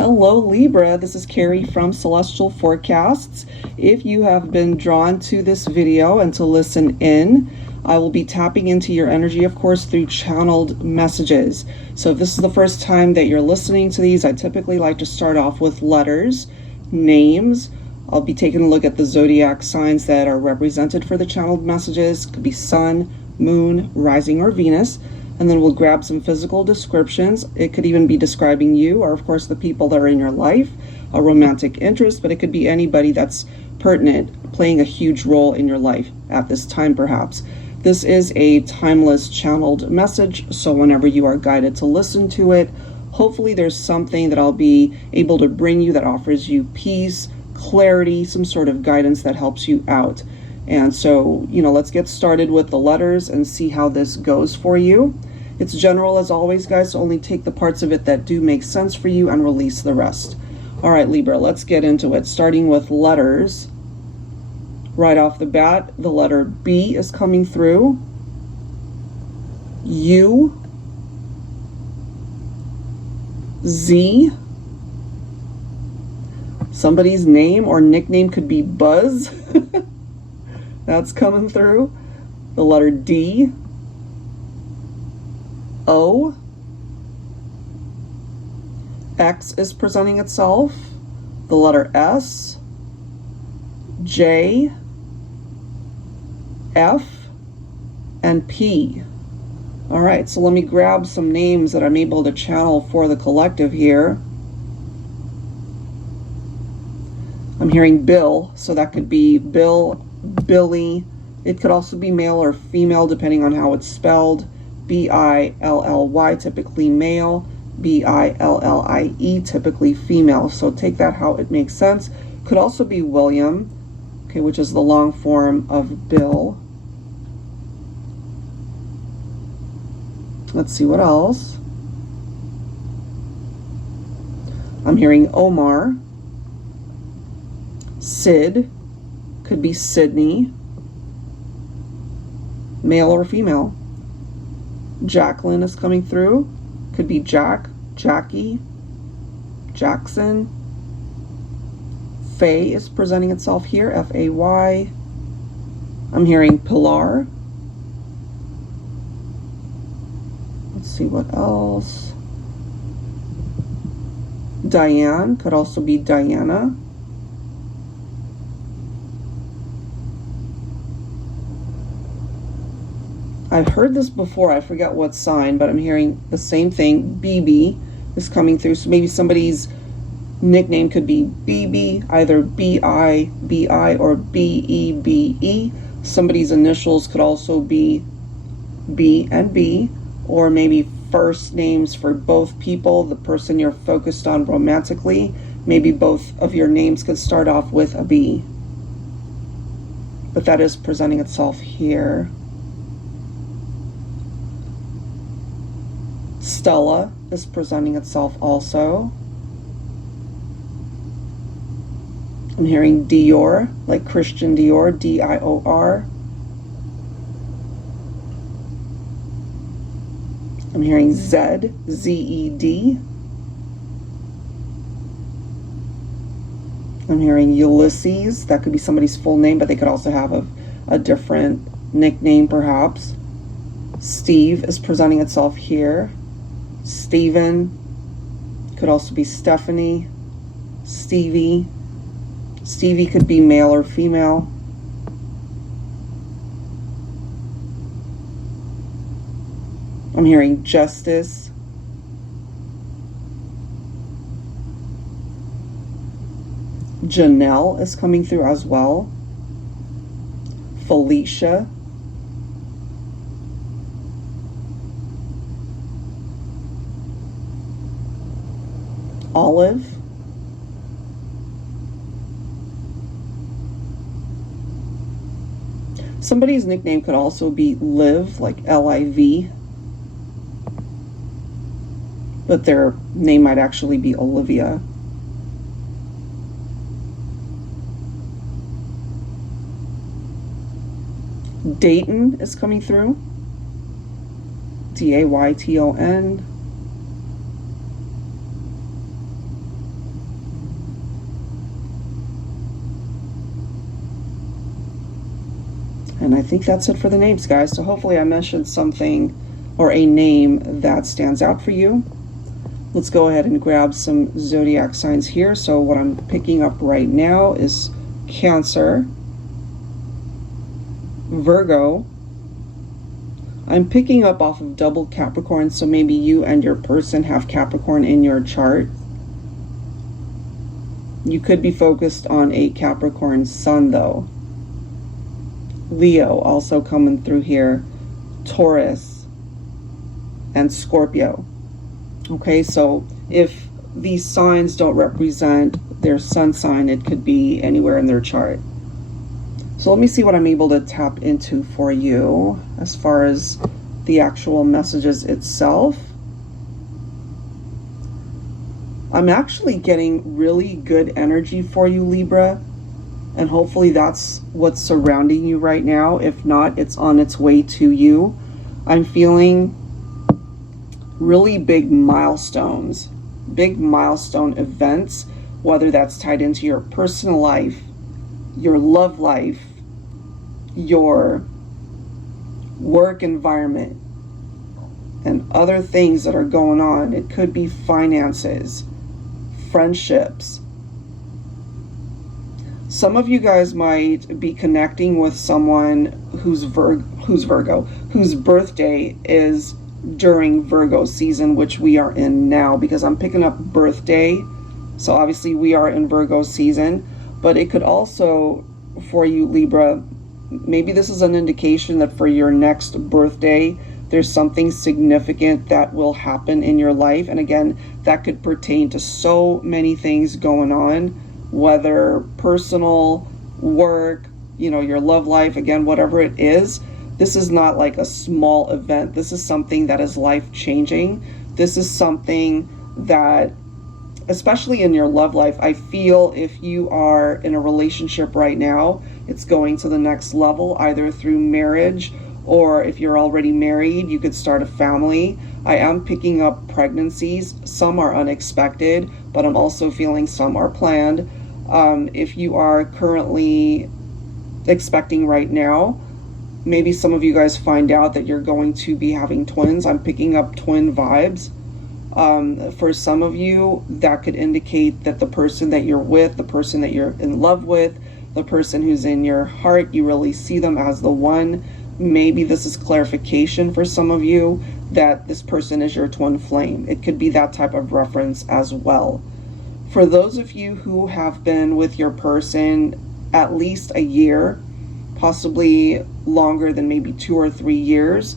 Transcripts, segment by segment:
Hello Libra, this is Carrie from Celestial Forecasts. If you have been drawn to this video and to listen in, I will be tapping into your energy, of course, through channeled messages. So if this is the first time that you're listening to these, I typically like to start off with letters, names. I'll be taking a look at the zodiac signs that are represented for the channeled messages. Could be Sun, Moon, Rising, or Venus. And then we'll grab some physical descriptions. It could even be describing you, or of course the people that are in your life, a romantic interest, but it could be anybody that's pertinent, playing a huge role in your life at this time perhaps. This is a timeless channeled message, so whenever you are guided to listen to it, hopefully there's something that I'll be able to bring you that offers you peace, clarity, some sort of guidance that helps you out. And so, let's get started with the letters and see how this goes for you. It's general as always, guys, so only take the parts of it that do make sense for you and release the rest. All right, Libra, let's get into it. Starting with letters. Right off the bat, the letter B is coming through. U. Z. Somebody's name or nickname could be Buzz. That's coming through. The letter D. O. X is presenting itself. The letter S. J. F. And P. All right, so let me grab some names that I'm able to channel for the collective here. I'm hearing Bill, so that could be Bill, Billy. It could also be male or female depending on how it's spelled. B-I-L-L-Y, typically male. B-I-L-L-I-E, typically female. So take that how it makes sense. Could also be William, okay, which is the long form of Bill. Let's see what else. I'm hearing Omar. Sid, could be Sydney, male or female. Jacqueline is coming through, could be Jack, Jackie, Jackson. Faye is presenting itself here, F-A-Y. I'm hearing Pilar. Let's see what else. Diane, could also be Diana. I've heard this before, I forget what sign, but I'm hearing the same thing. BB is coming through, so maybe somebody's nickname could be BB, either B-I-B-I or B-E-B-E. Somebody's initials could also be B and B, or maybe first names for both people, the person you're focused on romantically. Maybe both of your names could start off with a B. But that is presenting itself here. Stella is presenting itself also. I'm hearing Dior, like Christian Dior, D-I-O-R. I'm hearing Zed, Z-E-D. I'm hearing Ulysses. That could be somebody's full name, but they could also have a different nickname perhaps. Steve is presenting itself here. Stephen, could also be Stephanie. Stevie. Stevie could be male or female. I'm hearing Justice. Janelle is coming through as well. Felicia. Olive. Somebody's nickname could also be Liv, like L-I-V. But their name might actually be Olivia. Dayton is coming through. D-A-Y-T-O-N. And I think that's it for the names, guys. So hopefully I mentioned something or a name that stands out for you. Let's go ahead and grab some zodiac signs here. So what I'm picking up right now is Cancer, Virgo. I'm picking up off of double Capricorn, so maybe you and your person have Capricorn in your chart. You could be focused on a Capricorn sun though. Leo also coming through here, Taurus, and Scorpio. Okay, so if these signs don't represent their sun sign, it could be anywhere in their chart. So let me see what I'm able to tap into for you as far as the actual messages itself. I'm actually getting really good energy for you, Libra, and hopefully that's what's surrounding you right now. If not, it's on its way to you. I'm feeling really big milestones, big milestone events, whether that's tied into your personal life, your love life, your work environment, and other things that are going on. It could be finances, friendships. Some of you guys might be connecting with someone whose Virgo, whose birthday is during Virgo season, which we are in now, because I'm picking up birthday. So obviously we are in Virgo season, but it could also, for you Libra, maybe this is an indication that for your next birthday, there's something significant that will happen in your life. And again, that could pertain to so many things going on, whether personal, work, you know, your love life, again, whatever it is. This is not like a small event. This is something that is life-changing. This is something that, especially in your love life, I feel if you are in a relationship right now, it's going to the next level, either through marriage, or if you're already married, you could start a family. I am picking up pregnancies. Some are unexpected, but I'm also feeling some are planned. If you are currently expecting right now, maybe some of you guys find out that you're going to be having twins. I'm picking up twin vibes. For some of you, that could indicate that the person that you're with, the person that you're in love with, the person who's in your heart, you really see them as the one. Maybe this is clarification for some of you that this person is your twin flame. It could be that type of reference as well. For those of you who have been with your person at least a year, possibly longer than maybe 2 or 3 years,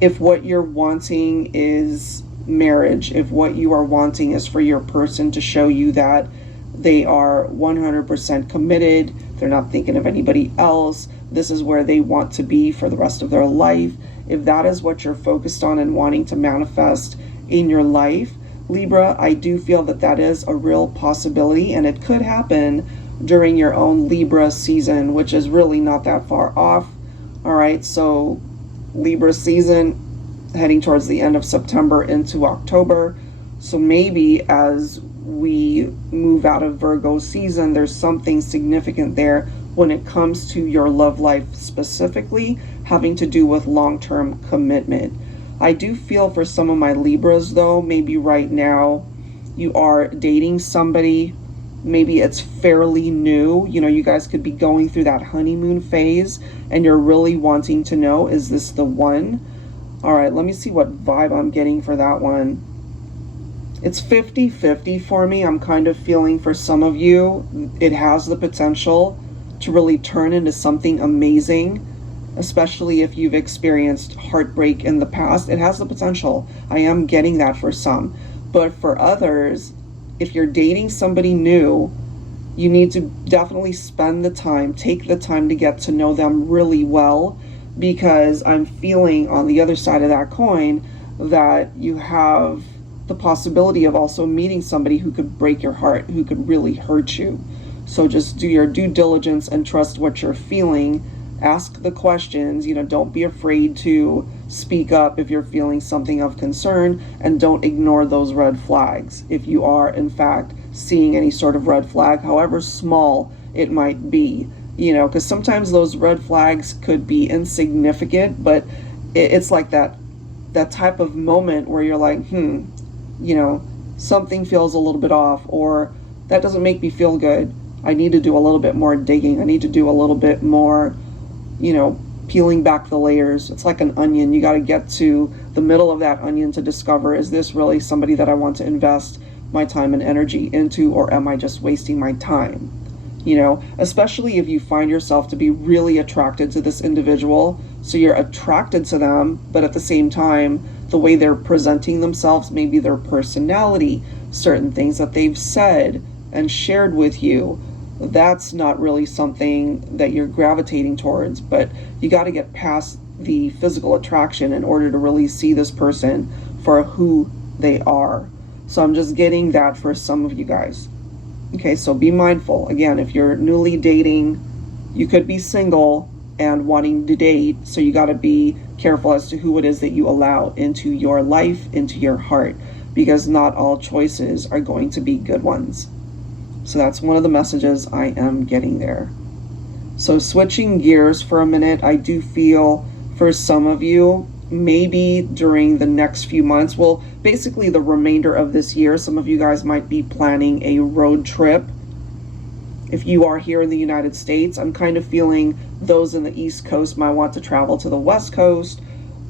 if what you're wanting is marriage, if what you are wanting is for your person to show you that they are 100% committed, they're not thinking of anybody else, this is where they want to be for the rest of their life, if that is what you're focused on and wanting to manifest in your life, Libra, I do feel that that is a real possibility, and it could happen during your own Libra season, which is really not that far off. All right, so Libra season heading towards the end of September into October. So maybe as we move out of Virgo season, there's something significant there when it comes to your love life, specifically having to do with long-term commitment. I do feel for some of my Libras though, maybe right now you are dating somebody, maybe it's fairly new, you know, you guys could be going through that honeymoon phase and you're really wanting to know, is this the one? All right, let me see what vibe I'm getting for that one. It's 50-50 for me. I'm kind of feeling for some of you, it has the potential to really turn into something amazing, especially if you've experienced heartbreak in the past. It has the potential. I am getting that for some. But for others, if you're dating somebody new, you need to definitely spend the time, take the time to get to know them really well, because I'm feeling on the other side of that coin that you have the possibility of also meeting somebody who could break your heart, who could really hurt you. So just do your due diligence and trust what you're feeling. Ask the questions, you know, don't be afraid to speak up if you're feeling something of concern, and don't ignore those red flags. If you are in fact seeing any sort of red flag, however small it might be, you know, because sometimes those red flags could be insignificant, but it's like that type of moment where you're like, you know, something feels a little bit off, or that doesn't make me feel good. I need to do a little bit more digging. I need to do a little bit more, you know, peeling back the layers. It's like an onion. You got to get to the middle of that onion to discover, is this really somebody that I want to invest my time and energy into, or am I just wasting my time? You know, especially if you find yourself to be really attracted to this individual. So you're attracted to them, but at the same time, the way they're presenting themselves, maybe their personality, certain things that they've said and shared with you, that's not really something that you're gravitating towards. But you got to get past the physical attraction in order to really see this person for who they are. So I'm just getting that for some of you guys. Okay, so be mindful. Again, if you're newly dating, you could be single and wanting to date, so you got to be careful as to who it is that you allow into your life, into your heart, because not all choices are going to be good ones. So that's one of the messages I am getting there. So switching gears for a minute, I do feel for some of you, maybe during the next few months, well, basically the remainder of this year, some of you guys might be planning a road trip. If you are here in the United States, I'm kind of feeling those in the East Coast might want to travel to the West Coast.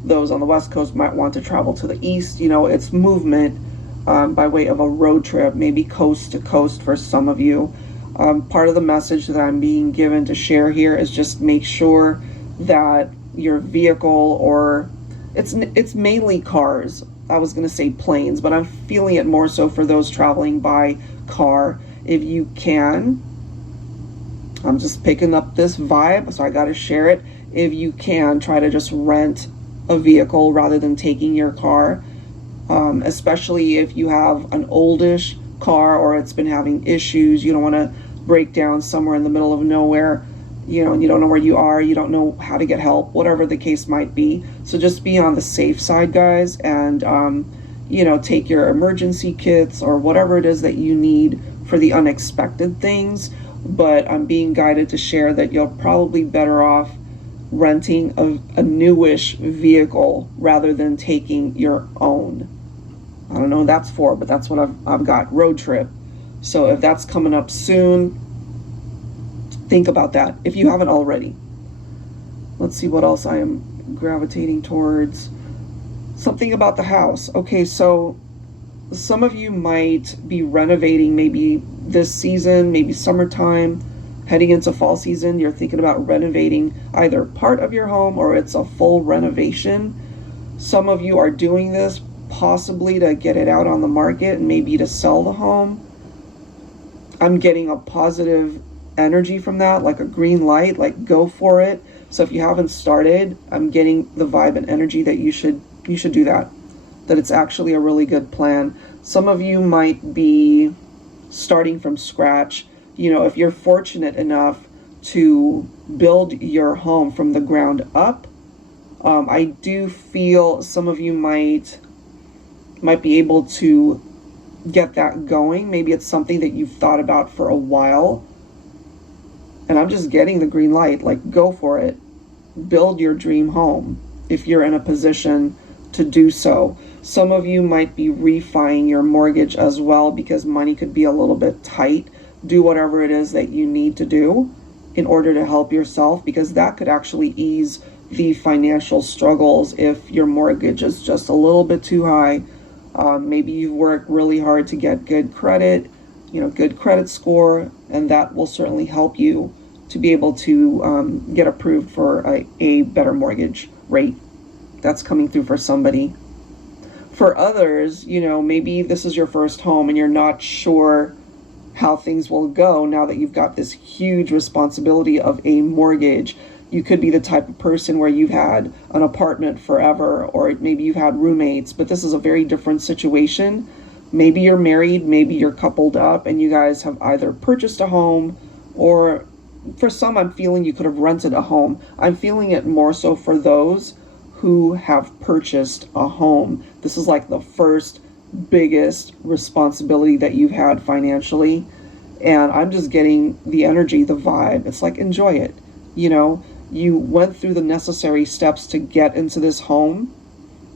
Those on the West Coast might want to travel to the East. You know, it's movement by way of a road trip, maybe coast to coast for some of you. Part of the message that I'm being given to share here is just make sure that your vehicle, or it's mainly cars. I was going to say planes, but I'm feeling it more so for those traveling by car. If you can, I'm just picking up this vibe, so I got to share it. If you can, try to just rent a vehicle rather than taking your car, especially if you have an oldish car or it's been having issues. You don't want to break down somewhere in the middle of nowhere, you know, and you don't know where you are, you don't know how to get help, whatever the case might be. So just be on the safe side, guys, and you know, take your emergency kits or whatever it is that you need for the unexpected things. But I'm being guided to share that you're probably better off renting a newish vehicle rather than taking your own. I don't know what that's for, but that's what I've got, road trip. So if that's coming up soon, think about that if you haven't already. Let's see what else I am gravitating towards. Something about the house. Okay, so some of you might be renovating maybe this season, maybe summertime, heading into fall season. You're thinking about renovating either part of your home or it's a full renovation. Some of you are doing this possibly to get it out on the market and maybe to sell the home. I'm getting a positive energy from that, like a green light, like go for it. So if you haven't started, I'm getting the vibe and energy that you should do that it's actually a really good plan. Some of you might be starting from scratch. You know, if you're fortunate enough to build your home from the ground up, I do feel some of you might be able to get that going. Maybe it's something that you've thought about for a while, and I'm just getting the green light, like go for it. Build your dream home if you're in a position to do so. Some of you might be refining your mortgage as well because money could be a little bit tight. Do whatever it is that you need to do in order to help yourself, because that could actually ease the financial struggles if your mortgage is just a little bit too high. Maybe you've worked really hard to get good credit, you know, good credit score, and that will certainly help you to be able to get approved for a better mortgage rate. That's coming through for somebody. For others, you know, maybe this is your first home and you're not sure how things will go now that you've got this huge responsibility of a mortgage. You could be the type of person where you've had an apartment forever, or maybe you've had roommates, but this is a very different situation. Maybe you're married, maybe you're coupled up and you guys have either purchased a home, or for some, I'm feeling you could have rented a home. I'm feeling it more so for those who have purchased a home. This is like the first biggest responsibility that you've had financially. And I'm just getting the energy, the vibe. It's like, enjoy it. You know, you went through the necessary steps to get into this home,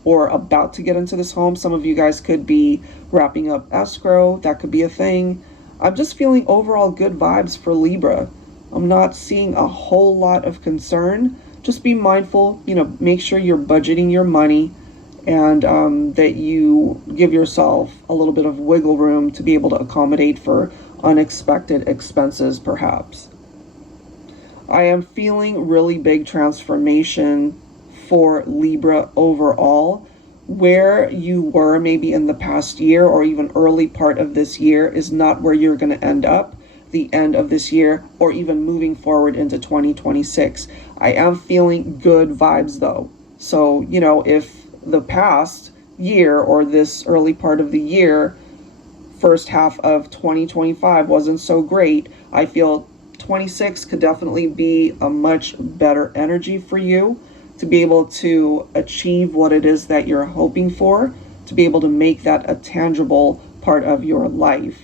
or about to get into this home. Some of you guys could be wrapping up escrow. That could be a thing. I'm just feeling overall good vibes for Libra. I'm not seeing a whole lot of concern. Just be mindful, you know, make sure you're budgeting your money, and that you give yourself a little bit of wiggle room to be able to accommodate for unexpected expenses, perhaps. I am feeling really big transformation for Libra overall. Where you were maybe in the past year or even early part of this year is not where you're going to end up the end of this year, or even moving forward into 2026. I am feeling good vibes though. So, you know, if the past year or this early part of the year, first half of 2025 wasn't so great, I feel 26 could definitely be a much better energy for you to be able to achieve what it is that you're hoping for, to be able to make that a tangible part of your life.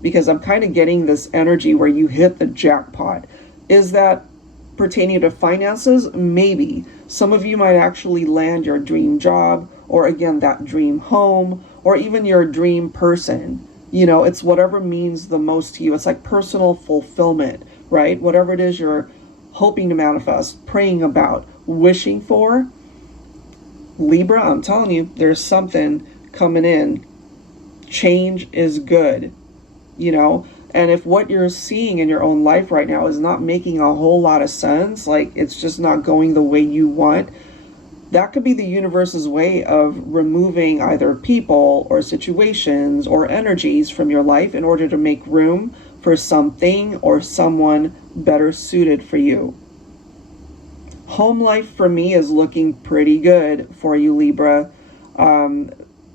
Because I'm kind of getting this energy where you hit the jackpot. Is that pertaining to finances? Maybe. Some of you might actually land your dream job, or again, that dream home, or even your dream person. You know, it's whatever means the most to you. It's like personal fulfillment, right? Whatever it is you're hoping to manifest, praying about, wishing for. Libra, I'm telling you, there's something coming in. Change is good, you know? And if what you're seeing in your own life right now is not making a whole lot of sense, like it's just not going the way you want, that could be the universe's way of removing either people or situations or energies from your life in order to make room for something or someone better suited for you. Home life for me is looking pretty good for you, Libra.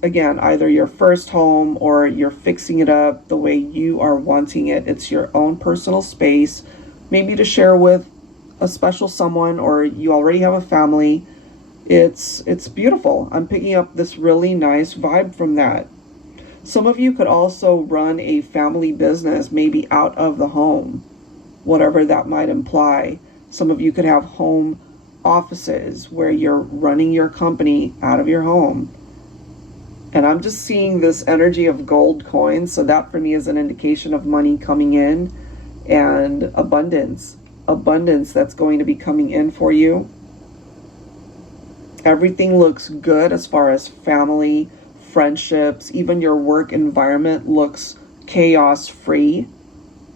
Again, either your first home or you're fixing it up the way you are wanting it. It's your own personal space, maybe to share with a special someone, or you already have a family. It's beautiful. I'm picking up this really nice vibe from that. Some of you could also run a family business, maybe out of the home, whatever that might imply. Some of you could have home offices where you're running your company out of your home. And I'm just seeing this energy of gold coins. So that for me is an indication of money coming in and abundance that's going to be coming in for you. Everything looks good as far as family, friendships, even your work environment looks chaos free.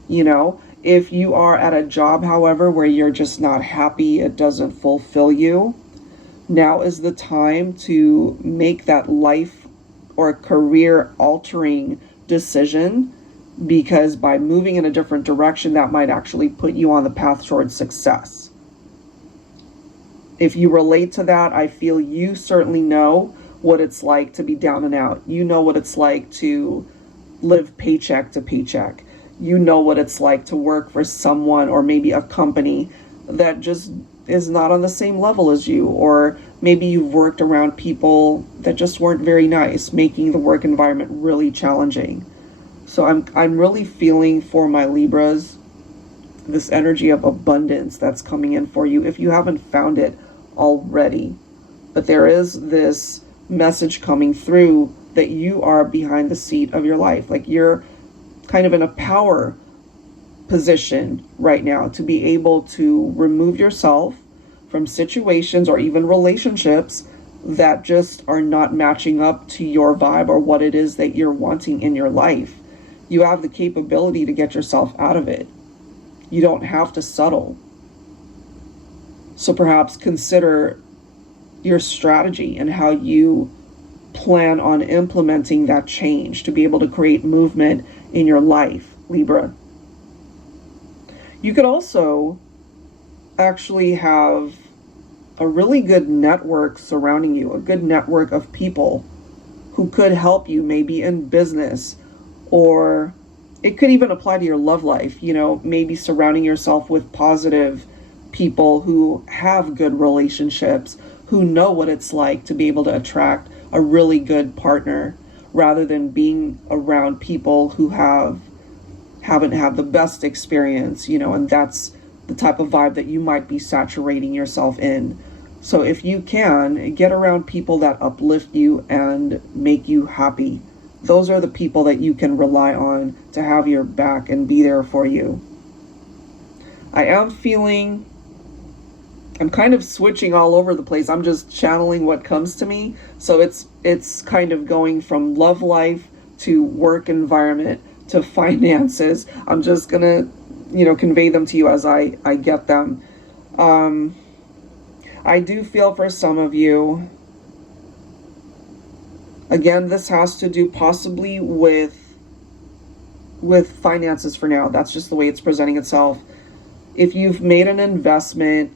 You know, if you are at a job, however, where you're just not happy, it doesn't fulfill you, now is the time to make that life or career altering decision, because by moving in a different direction, that might actually put you on the path towards success. If you relate to that, I feel you certainly know what it's like to be down and out. You know what it's like to live paycheck to paycheck. You know what it's like to work for someone or maybe a company that just is not on the same level as you, or maybe you've worked around people that just weren't very nice, making the work environment really challenging. So I'm really feeling for my Libras this energy of abundance that's coming in for you if you haven't found it already. But there is this message coming through that you are behind the seat of your life. Like you're kind of in a power position right now to be able to remove yourself from situations or even relationships that just are not matching up to your vibe or what it is that you're wanting in your life. You have the capability to get yourself out of it. You don't have to settle. So perhaps consider your strategy and how you plan on implementing that change to be able to create movement in your life, Libra. You could also actually have a really good network surrounding you, a good network of people who could help you maybe in business, or it could even apply to your love life, you know, maybe surrounding yourself with positive people who have good relationships, who know what it's like to be able to attract a really good partner, rather than being around people who have haven't had the best experience, you know, and that's the type of vibe that you might be saturating yourself in. So if you can, get around people that uplift you and make you happy. Those are the people that you can rely on to have your back and be there for you. I am feeling, I'm kind of switching all over the place. I'm just channeling what comes to me. So it's kind of going from love life to work environment to finances. I'm just gonna, you know, convey them to you as I get them. I do feel for some of you, again, this has to do possibly with finances for now. That's just the way it's presenting itself. If you've made an investment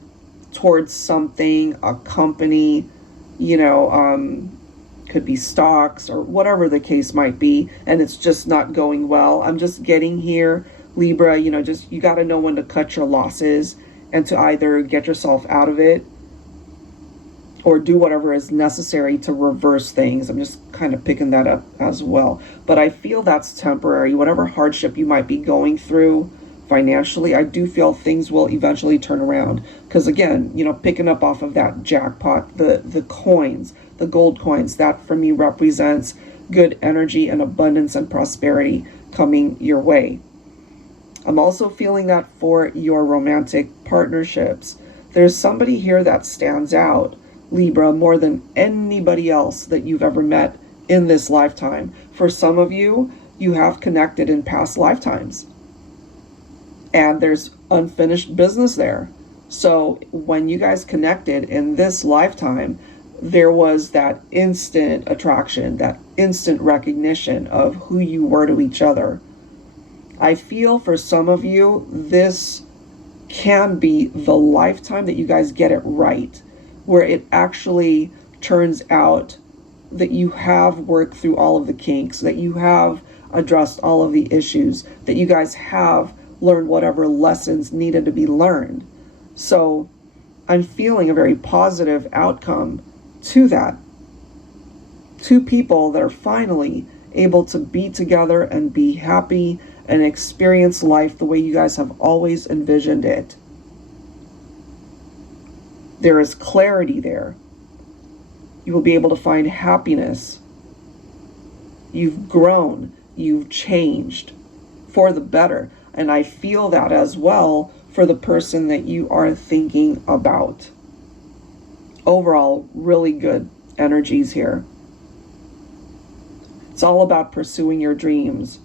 towards something, a company, you know, could be stocks or whatever the case might be, and it's just not going well. I'm just getting here, Libra, you know, just you got to know when to cut your losses and to either get yourself out of it or do whatever is necessary to reverse things. I'm just kind of picking that up as well. But I feel that's temporary. Whatever hardship you might be going through financially, I do feel things will eventually turn around. Because again, you know, picking up off of that jackpot, the coins, the gold coins, that for me represents good energy and abundance and prosperity coming your way. I'm also feeling that for your romantic partnerships. There's somebody here that stands out, Libra, more than anybody else that you've ever met in this lifetime. For some of you, you have connected in past lifetimes. And there's unfinished business there. So when you guys connected in this lifetime, there was that instant attraction, that instant recognition of who you were to each other. I feel for some of you, this can be the lifetime that you guys get it right, where it actually turns out that you have worked through all of the kinks, that you have addressed all of the issues, that you guys have learned whatever lessons needed to be learned. So I'm feeling a very positive outcome to that. Two people that are finally able to be together and be happy and experience life the way you guys have always envisioned it. There is clarity there. You will be able to find happiness. You've grown, you've changed for the better. And I feel that as well for the person that you are thinking about. Overall, really good energies here. It's all about pursuing your dreams.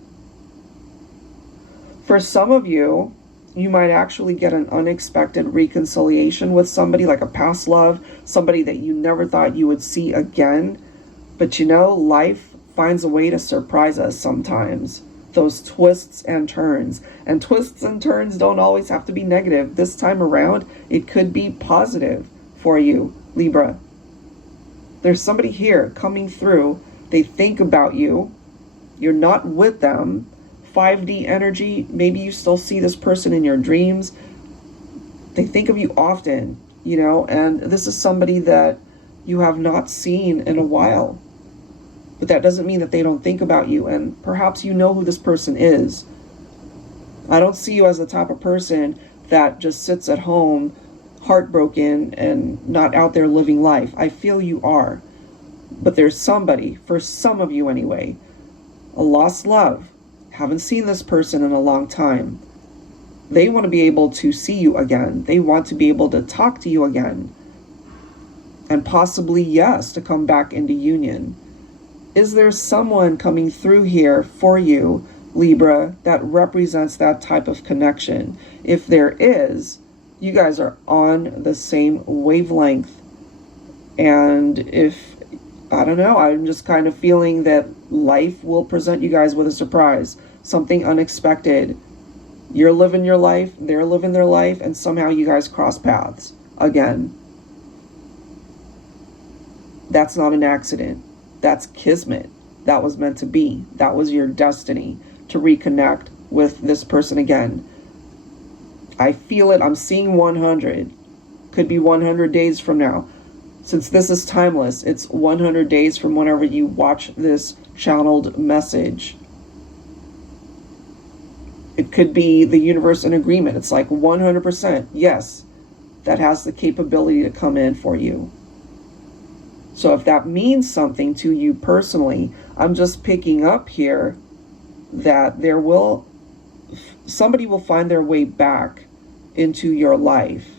For some of you, you might actually get an unexpected reconciliation with somebody, like a past love, somebody that you never thought you would see again. But you know, life finds a way to surprise us sometimes. Those twists and turns. And twists and turns don't always have to be negative. This time around, it could be positive for you, Libra. There's somebody here coming through. They think about you. You're not with them. 5D energy, maybe you still see this person in your dreams. They think of you often, you know, and this is somebody that you have not seen in a while. But that doesn't mean that they don't think about you, and perhaps you know who this person is. I don't see you as the type of person that just sits at home heartbroken and not out there living life. I feel you are. But there's somebody, for some of you anyway, a lost love. Haven't seen this person in a long time. They want to be able to see you again. They want to be able to talk to you again. And possibly, yes, to come back into union. Is there someone coming through here for you, Libra, that represents that type of connection? If there is, you guys are on the same wavelength. And if, I don't know, I'm just kind of feeling that life will present you guys with a surprise, something unexpected. You're living your life, they're living their life, and somehow you guys cross paths again. That's not an accident. That's kismet. That was meant to be. That was your destiny to reconnect with this person again. I feel it. I'm seeing 100. Could be 100 days from now. Since this is timeless, it's 100 days from whenever you watch this channeled message. It could be the universe in agreement. It's like 100%, yes, that has the capability to come in for you. So if that means something to you personally, I'm just picking up here that somebody will find their way back into your life,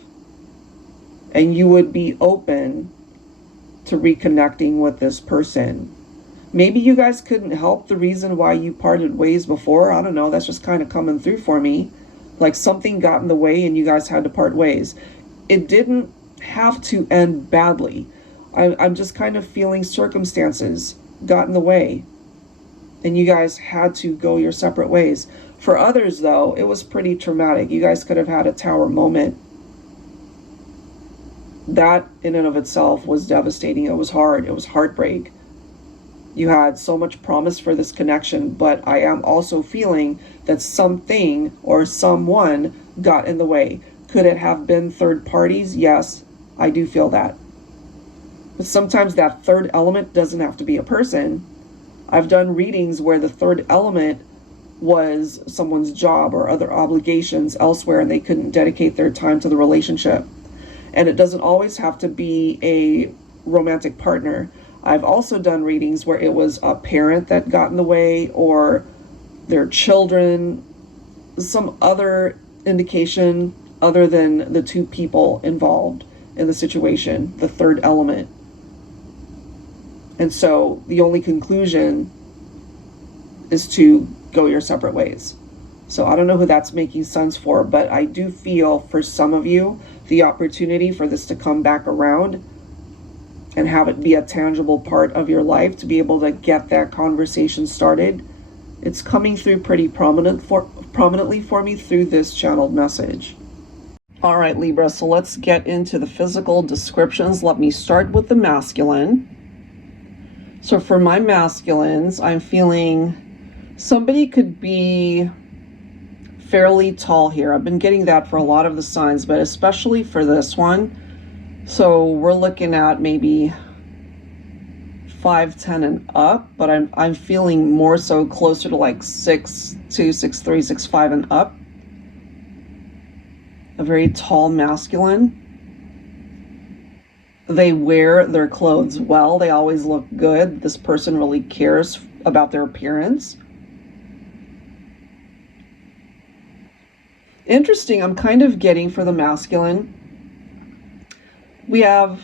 and you would be open to reconnecting with this person. Maybe you guys couldn't help the reason why you parted ways before. I don't know. That's just kind of coming through for me. Like something got in the way and you guys had to part ways. It didn't have to end badly. I'm just kind of feeling circumstances got in the way and you guys had to go your separate ways. For others, though, it was pretty traumatic. You guys could have had a tower moment. That in and of itself was devastating. It was hard. It was heartbreak. You had so much promise for this connection, but I am also feeling that something or someone got in the way. Could it have been third parties? Yes, I do feel that. But sometimes that third element doesn't have to be a person. I've done readings where the third element was someone's job or other obligations elsewhere and they couldn't dedicate their time to the relationship. And it doesn't always have to be a romantic partner. I've also done readings where it was a parent that got in the way or their children, some other indication other than the two people involved in the situation, the third element. And so the only conclusion is to go your separate ways. So I don't know who that's making sense for, but I do feel for some of you, the opportunity for this to come back around and have it be a tangible part of your life, to be able to get that conversation started. It's coming through pretty prominently for me through this channeled message. All right, Libra, so let's get into the physical descriptions. Let me start with the masculine. So for my masculines, I'm feeling somebody could be fairly tall here. I've been getting that for a lot of the signs, but especially for this one. So we're looking at maybe 5'10" and up, but I'm feeling more so closer to like 6'2", 6'3", 6'5", and up. A very tall masculine. They wear their clothes well. They always look good. This person really cares about their appearance. Interesting, I'm kind of getting for the masculine. We have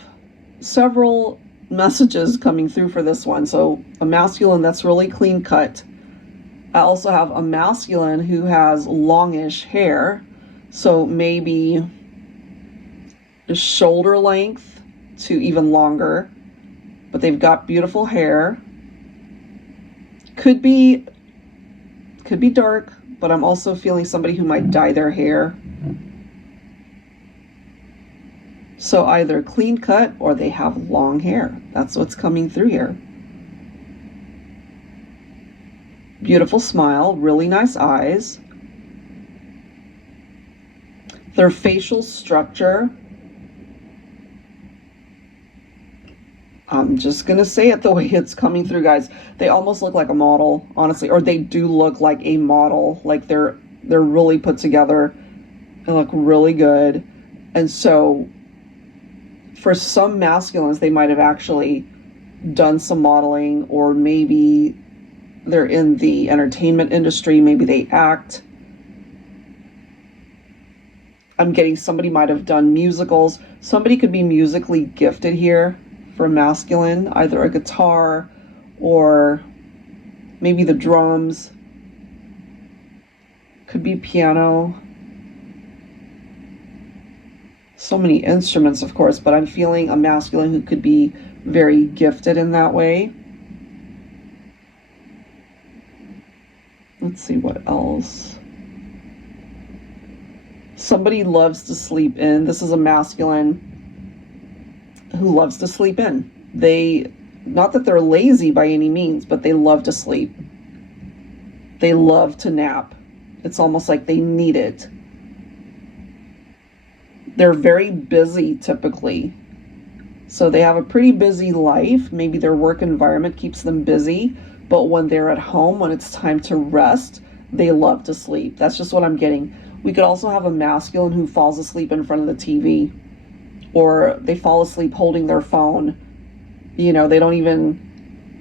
several messages coming through for this one. So a masculine that's really clean cut. I also have a masculine who has longish hair. So maybe shoulder length to even longer. But they've got beautiful hair. Could be dark, but I'm also feeling somebody who might dye their hair. So either clean cut or they have long hair. That's what's coming through here. Beautiful smile, really nice eyes. Their facial structure, I'm just gonna say it the way it's coming through, guys. They almost look like a model, honestly, or they do look like a model. Like they're really put together. They look really good. And so for some masculines, they might have actually done some modeling, or maybe they're in the entertainment industry, maybe they act. I'm getting somebody might have done musicals. Somebody could be musically gifted here for masculine, either a guitar or maybe the drums. Could be piano. So many instruments, of course, but I'm feeling a masculine who could be very gifted in that way. Let's see what else. Somebody loves to sleep in. This is a masculine who loves to sleep in. Not that they're lazy by any means, but they love to sleep. They love to nap. It's almost like they need it. They're very busy typically. So they have a pretty busy life. Maybe their work environment keeps them busy, but when they're at home, when it's time to rest, they love to sleep. That's just what I'm getting. We could also have a masculine who falls asleep in front of the TV, or they fall asleep holding their phone. You know, they don't even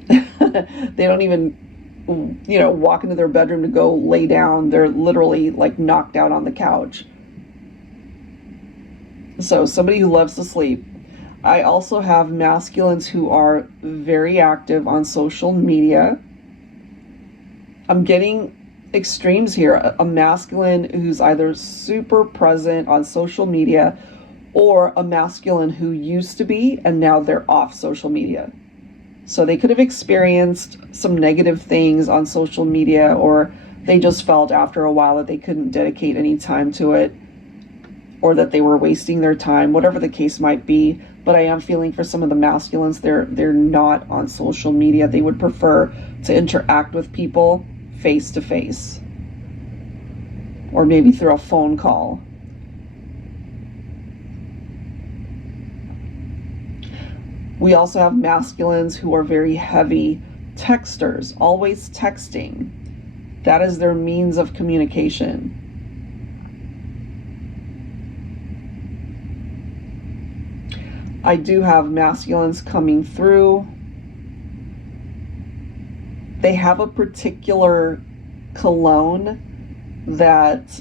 they don't even, you know, walk into their bedroom to go lay down. They're literally like knocked out on the couch. So somebody who loves to sleep. I also have masculines who are very active on social media. I'm getting extremes here. A masculine who's either super present on social media, or a masculine who used to be and now they're off social media. So they could have experienced some negative things on social media, or they just felt after a while that they couldn't dedicate any time to it, or that they were wasting their time, whatever the case might be. But I am feeling for some of the masculines, they're not on social media. They would prefer to interact with people face to face, or maybe through a phone call. We also have masculines who are very heavy texters, always texting. That is their means of communication. I do have masculines coming through. They have a particular cologne that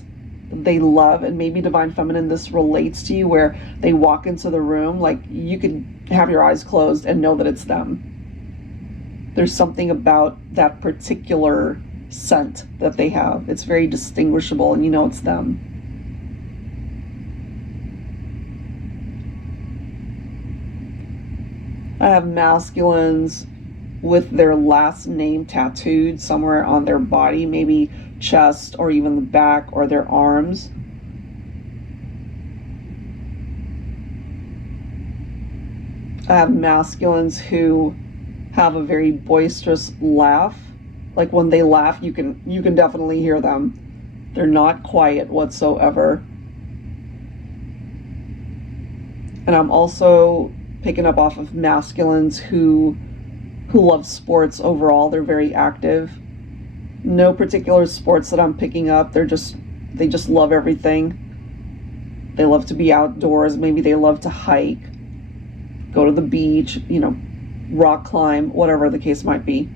they love, and maybe Divine Feminine, this relates to you, where they walk into the room, like you could have your eyes closed and know that it's them. There's something about that particular scent that they have. It's very distinguishable, and you know it's them. I have masculines with their last name tattooed somewhere on their body, maybe chest or even the back or their arms. I have masculines who have a very boisterous laugh. Like when they laugh, you can definitely hear them. They're not quiet whatsoever. And I'm also picking up off of masculines who love sports overall. They're very active. No particular sports that I'm picking up. They just love everything. They love to be outdoors. Maybe they love to hike, go to the beach, you know, rock climb, whatever the case might be.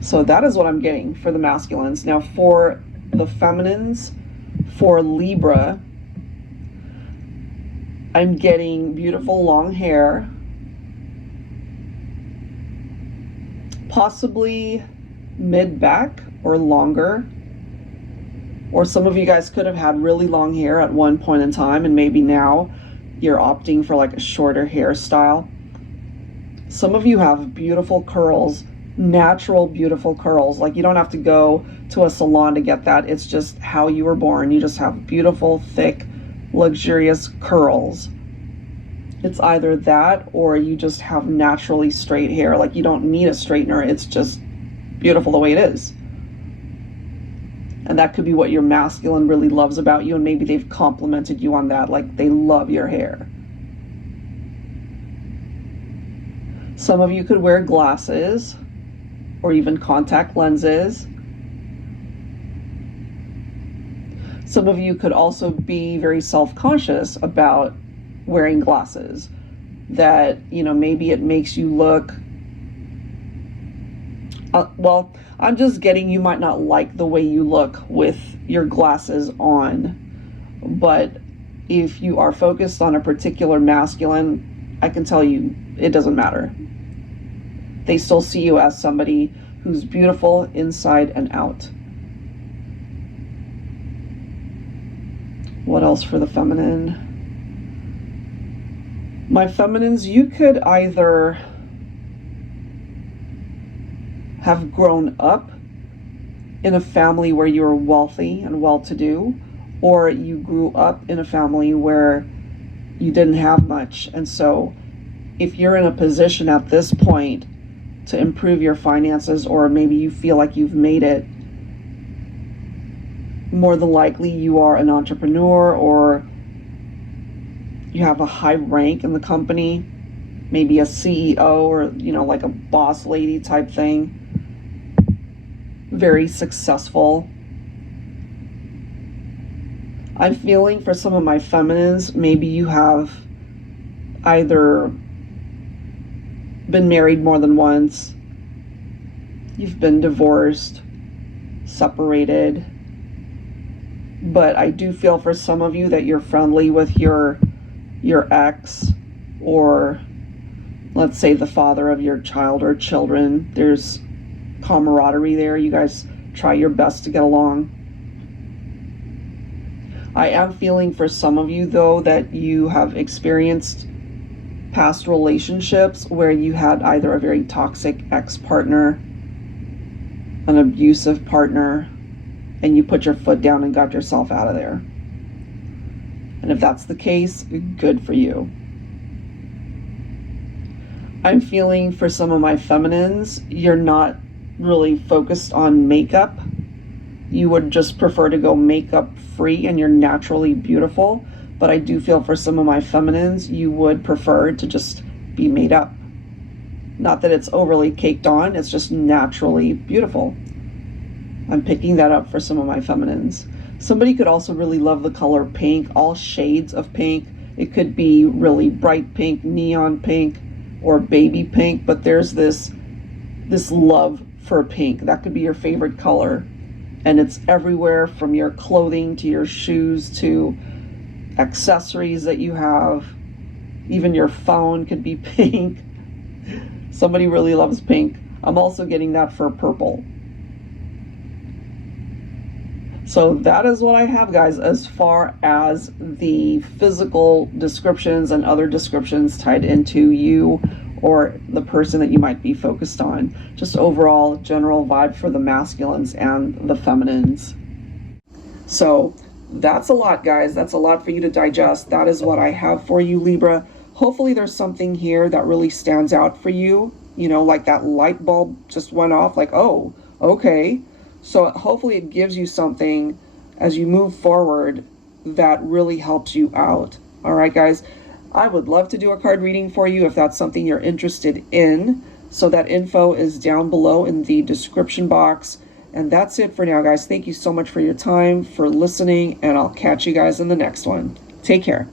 So that is what I'm getting for the masculines. Now for the feminines, for Libra, I'm getting beautiful long hair, possibly mid-back or longer. Or some of you guys could have had really long hair at one point in time, and maybe now you're opting for like a shorter hairstyle. Some of you have beautiful curls, natural beautiful curls. Like you don't have to go to a salon to get that. It's just how you were born. You just have beautiful, thick, luxurious curls. It's either that or you just have naturally straight hair. Like you don't need a straightener. It's just beautiful the way it is. And that could be what your masculine really loves about you, and maybe they've complimented you on that, like they love your hair. Some of you could wear glasses or even contact lenses. Some of you could also be very self-conscious about wearing glasses, that, you know, maybe it makes you look, well, I'm just getting, you might not like the way you look with your glasses on, but if you are focused on a particular masculine, I can tell you it doesn't matter. They still see you as somebody who's beautiful inside and out. What else for the feminine? My feminines, you could either have grown up in a family where you were wealthy and well-to-do, or you grew up in a family where you didn't have much. And so if you're in a position at this point to improve your finances, or maybe you feel like you've made it, more than likely you are an entrepreneur, or you have a high rank in the company, maybe a CEO, or, you know, like a boss lady type thing. very successful. I'm feeling for some of my feminines, maybe you have either been married more than once, you've been divorced, separated, but I do feel for some of you that you're friendly with your ex, or let's say the father of your child or children. There's camaraderie there. You guys try your best to get along. I am feeling for some of you, though, that you have experienced past relationships where you had either a very toxic ex-partner, an abusive partner, and you put your foot down and got yourself out of there. And if that's the case, good for you. I'm feeling for some of my feminines, you're not really focused on makeup. You would just prefer to go makeup free and you're naturally beautiful. But I do feel for some of my feminines, you would prefer to just be made up. Not that it's overly caked on, it's just naturally beautiful. I'm picking that up for some of my feminines. Somebody could also really love the color pink, all shades of pink. It could be really bright pink, neon pink, or baby pink, but there's this love for pink. That could be your favorite color. And it's everywhere from your clothing to your shoes to accessories that you have. Even your phone could be pink. Somebody really loves pink. I'm also getting that for purple. So that is what I have, guys, as far as the physical descriptions and other descriptions tied into you or the person that you might be focused on. Just overall general vibe for the masculines and the feminines. So that's a lot, guys. That's a lot for you to digest. That is what I have for you, Libra. Hopefully there's something here that really stands out for you. You know, like that light bulb just went off, like, oh, okay. So hopefully it gives you something as you move forward that really helps you out. All right, guys. I would love to do a card reading for you if that's something you're interested in. So that info is down below in the description box. And that's it for now, guys. Thank you so much for your time, for listening, and I'll catch you guys in the next one. Take care.